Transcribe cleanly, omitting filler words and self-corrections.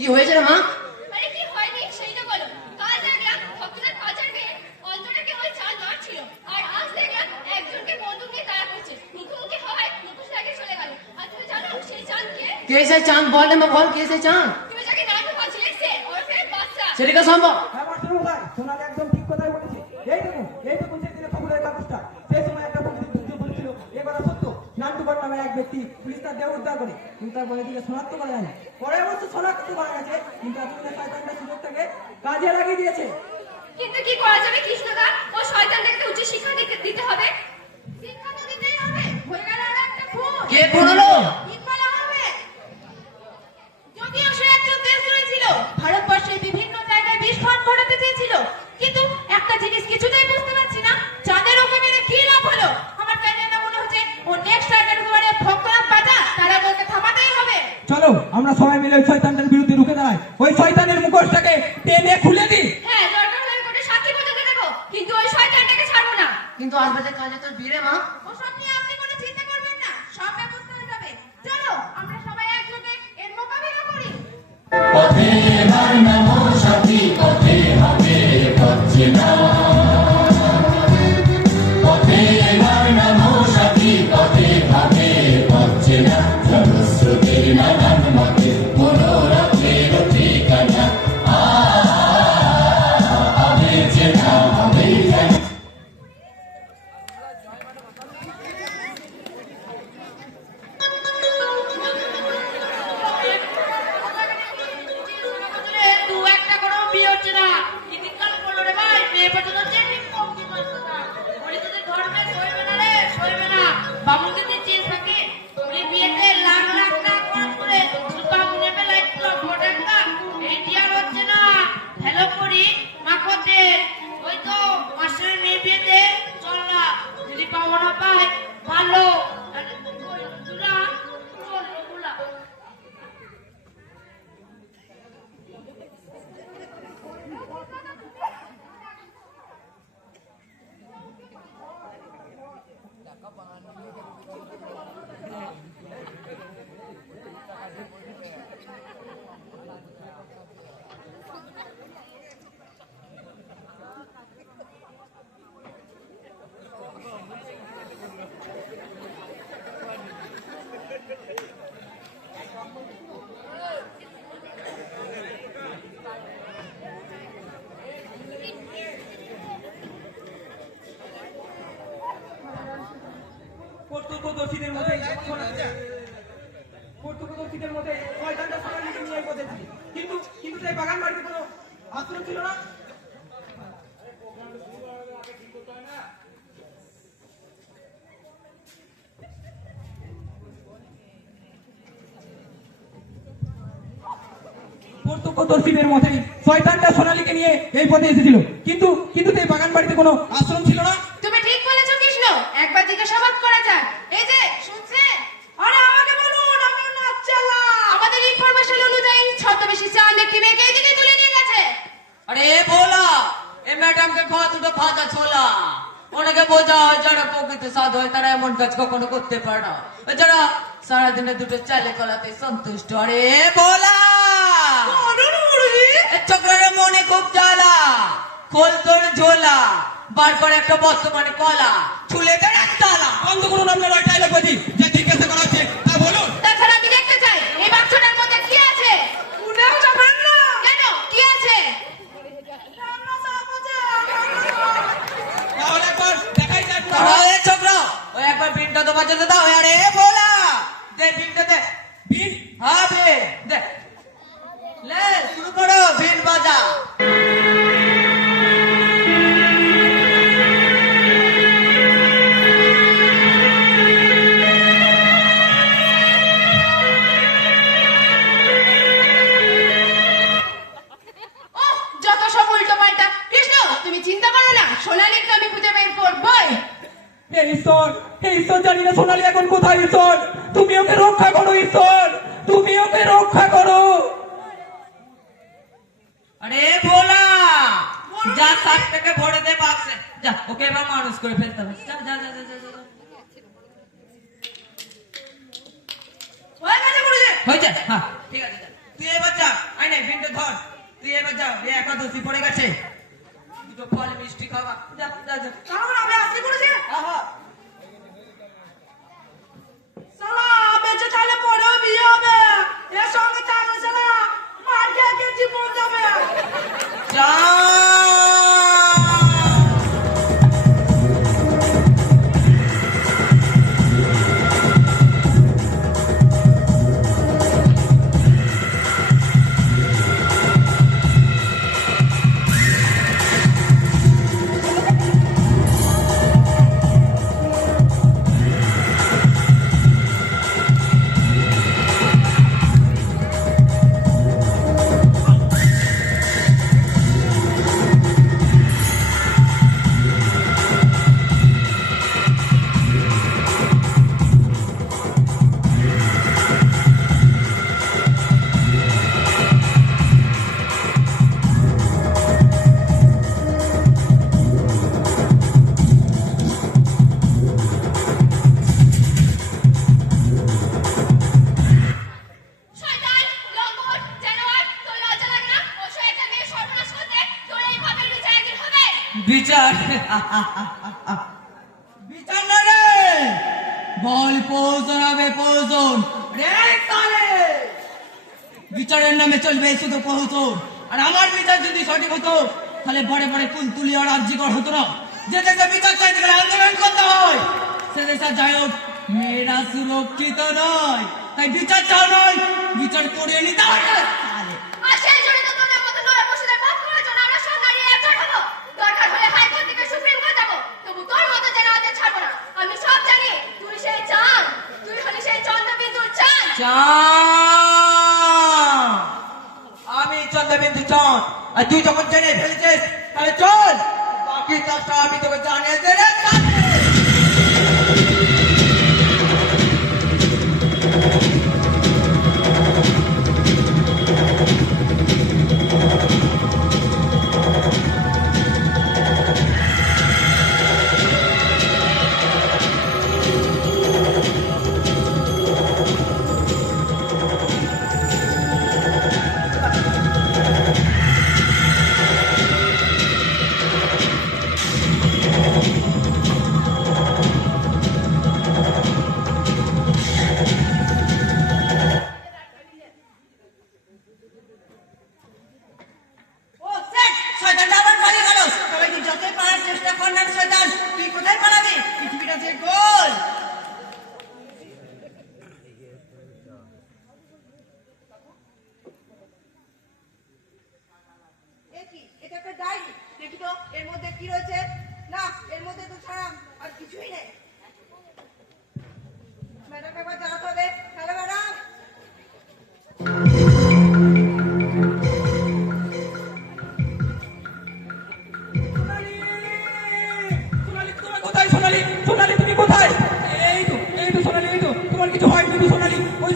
কি হয়েছে রে মা? আরে কি হয়নি সেইটা বলো। কাল দেখলাম ভক্তদের পাচার মেয়ে অন্তরাকে ওই চাল মারছিল, আর আজ দেখলাম একজনকে বন্দুক নিয়ে তাড়া করছে। মুখোমুখি হয় মুখোশ লাগিয়ে চলে গেল। আর তুমি জানো সেই চাঁদ কে? কে সে চাঁদ? বল রে মা, বল কে সে চাঁদ? তুমি যাকে নামটা পাচ্ছিলে সে ওরফে বাচ্চা। সেটা সম্ভব? হ্যাঁ মাস্টার মশাই, সোনালি একদম ঠিক কথাই বলেছে। এই দেখুন সেদিনে খবরের কাগজটা। সেই সময় একটা বন্ধু বলেছিল এ কথা সত্য। নান্টুপার নামে এক ব্যক্তি পুলিশ তার দেহ উদ্ধার করে, কিন্তু তার বলে দিকে শনাক্ত করা যায় না। পরে অবশ্য শনাক্ত করা গেছে, কিন্তু এতদিনে শয়তানটা সুযোগটাকে কাজে লাগিয়ে দিয়েছে। কিন্তু কি করা যাবে কৃষ্ণদা? ও শয়তানটাকে উচ্চ শিক্ষা দিতে হবে। শিক্ষা তো দিতেই হবে। হয়ে গেল আর একটা খুন। কে খুন হলো? ইকবাল আহমেদ। যদিও সে একজন দেশদ্রোহী ছিল, ভারতবর্ষের বিভিন্ন জায়গায় বিস্ফোরণ ঘটাতে চেয়েছিল, কিন্তু একটা জিনিস কিছুতেই বুঝতে পারছি না, চাঁদের ওকে মেরে কি লাভ হলো? আমার তাই জন্য মনে হচ্ছে ও নেক্সট টার্গেট একেবারে ভক্তনাথ বাজা, তার আগে ওকে থামাতেই হবে। চলো আমরা সবাই মিলে ওই শয়তানটার বিরুদ্ধে রুখে দাঁড়াই। ওই শয়তানের মুখোশটাকে টেনে খুলে দিই। হ্যাঁ, দরকার হলে কোটে সাক্ষী পর্যন্ত দেবো, কিন্তু ওই শয়তানটাকে ছাড়বো না। কিন্তু আজ বাজে কাজে তোর বিয়ে রে মা। ওসব নিয়ে আপনি কোনো চিন্তা করবেন না, সব ব্যবস্থা হয়ে যাবে। চলো আমরা সবাই একযোগে এর মোকাবিলা করি। পথে হার নামো সাথী, পথে হবে পথে না। পথে হার নামো সাথী, পথে হবে পথে না। জনস্রোতের নানান মতে মনোরথের ঠিকানা। হবে যে না হবেই যেন। দু একটা করে বিয়ে হচ্ছে না, ইতিকাল করলো রে ভাই, মেয়ে পছন্দ হচ্ছে ঠিক কমতি মাত্র না। বলি তোদের ধর্মে সইবে না রে, সইবে না। বামুনকে দিচ্ছিস ফাঁকি, উনি বিয়েতে লাখ লাখ টাকা খরচ করে শুধু বামুনে বেলায় ভোট একটা, এইটি আর হচ্ছে না। হ্যালো করি মাখতে, ওই তো মাস্টারের মেয়ে বিয়েতে চল না, যদি পাবো না পাই ভালো। চুলা চল চুলা। প্রত্যক্ষদর্শীদের মধ্যে প্রত্যক্ষদর্শীদের মধ্যে শয়তানটা সোনালিকে নিয়ে বসেছে, কিন্তু কিন্তু সেই বাগান বাড়িতে কোনো আশ্রম ছিল না। প্রত্যক্ষদর্শীদের মধ্যে শয়তানটা সোনালিকে নিয়ে এই পথে এসেছিল, কিন্তু কিন্তু সেই বাগান বাড়িতে কোনো আশ্রম ছিল না। তুমি ঠিক বলেছো কৃষ্ণ, একবার জিজ্ঞাসাবাদ করা যাক। এই যে শুনছেন? আরে আমাকে বলুন, আমি নাচ চালাম। আমাদের ইনফরমেশন অনুযায়ী ছদ্মবেশী চাল একটি মেয়েকে এদিকে তুলে নিয়ে গেছে। আরে বলা এ ম্যাডামকে খাওয়া দুটো ভাজা ছোলা। ওনাকে বোঝা হয় যারা প্রকৃত সাধু হয় তারা এমন কাজ কখনো করতে পারে না, যারা সারাদিনে দুটো চালে কলাতে সন্তুষ্ট। আরে বলা চক্রের মনে খুব জ্বালা, খোল তোর ঝোলা, বার করে একটা বর্তমানে কলা, চুলে বেড়ান তালা। বন্ধ করুন আপনার ওই ডায়লগ বাজি, যা জিজ্ঞাসা করা হচ্ছে তা বলুন। তাছাড়া আমি দেখতে চাই এই বাক্সটার মধ্যে কি আছে। উনাও যাবেন না কেন? কি আছে? তাহলে একবার দেখাই যায় পুরো। আরে চক্র ওই একবার বিনটা তো বাজাতে দাও। আরে বলা দে বিনটা দে। বিন হ্যাঁ দে দে, লে শুরু করো বিন বাজা। ওহ, যত সব উল্টো পাল্টা। কৃষ্ণ তুমি চিন্তা করো না, সোনালিকে আমি খুঁজে বের করবই। হে ঈশ্বর জানি না সোনালি এখন কোথায়। ঈশ্বর তুমি ওকে রক্ষা করো, ঈশ্বর তুমি ওকে রক্ষা করো। আরে বলা যা 60 টাকা ভরে দে বাক্সে, যা ওকে এবার মানুষ করে ফেলতে হবে। যা যা যা যা যা। হয়ে গেছে গুরুজি। হয়েছে? হ্যাঁ ঠিক আছে। তুই এবার যা, আই নাই ভিনটা ধর, তুই এবার যা, এ একাদশী পড়ে গেছে, দুটো ফল মিষ্টি খাওয়া। যা যা যা। কারণ আমি আসতে করেছি আহা, সালা বেঁচে থাকলে পরেও বিয়ে হবে এর সঙ্গে থাকলে সালা মার খেয়ে খেয়ে জীবন যাবে যা। শয়তান, লম্পট, জানোয়ার, তোর লজ্জা লাগে না? অসহায় একটা মেয়ের সর্বনাশ করতে তোর এই পাপের বিচার একদিন হবে। বিচার বিচার না রে, বল পৌঁছাবে পৌঁছন রে কালে। বিচারের নামে চলবে শুধু পৌঁছন। আর আমার বিচার যদি সঠিক হতো তাহলে বড় বড় কুল তুলি আর আর্যিকর হতো না। যে দেশে বিচার চাইতে গেলে আন্দোলন করতে হয়, সে দেশে যাই হোক মেয়েরা সুরক্ষিত নয়। তাই বিচার চাও নয়, বিচার করিয়ে নিতে হয় না। কালে। আর সেই জন্য তো তোদের মতো নয় বসে পথ করার জন্য আমরা সব নারী একজোট হবো। দরকার হলে হাইকোর্ট থেকে সুপ্রিম কোর্ট যাবো, তবু তোর মতো জানোয়ারদের ছাড়বো না। আমি সব জানি, তুই সেই চাঁদ, তুই হলি সেই চন্দ্রবিন্দুর চাঁদ। চাঁদ। আমি চন্দ্রবিন্দু চাঁদ, আর তুই যখন জেনে ফেলেছিস তাহলে চল, বাকি কাজটা আমি তোকে জানিয়ে দেব। ও সেট, শয়তানটা আবার পালিয়ে গেল। তবে তুই যতই পারার চেষ্টা কর না শয়তান, তুই কোথায় পালাবি? পৃথিবীটা যে গোল। এটা একটা ডায়েরি, দেখি তো এর মধ্যে কি রয়েছে। না, এর মধ্যে তো ছাড়া আর কিছুই নেই। ম্যাডাম একবার জানাতে হবে। Hello madam. সোনালি, তুমি কোথায়? সোনালি, সোনালি তুমি কোথায়? এই তো সোনালি, এই তো। তোমার কিছু হয়নি তো সোনালি? ওই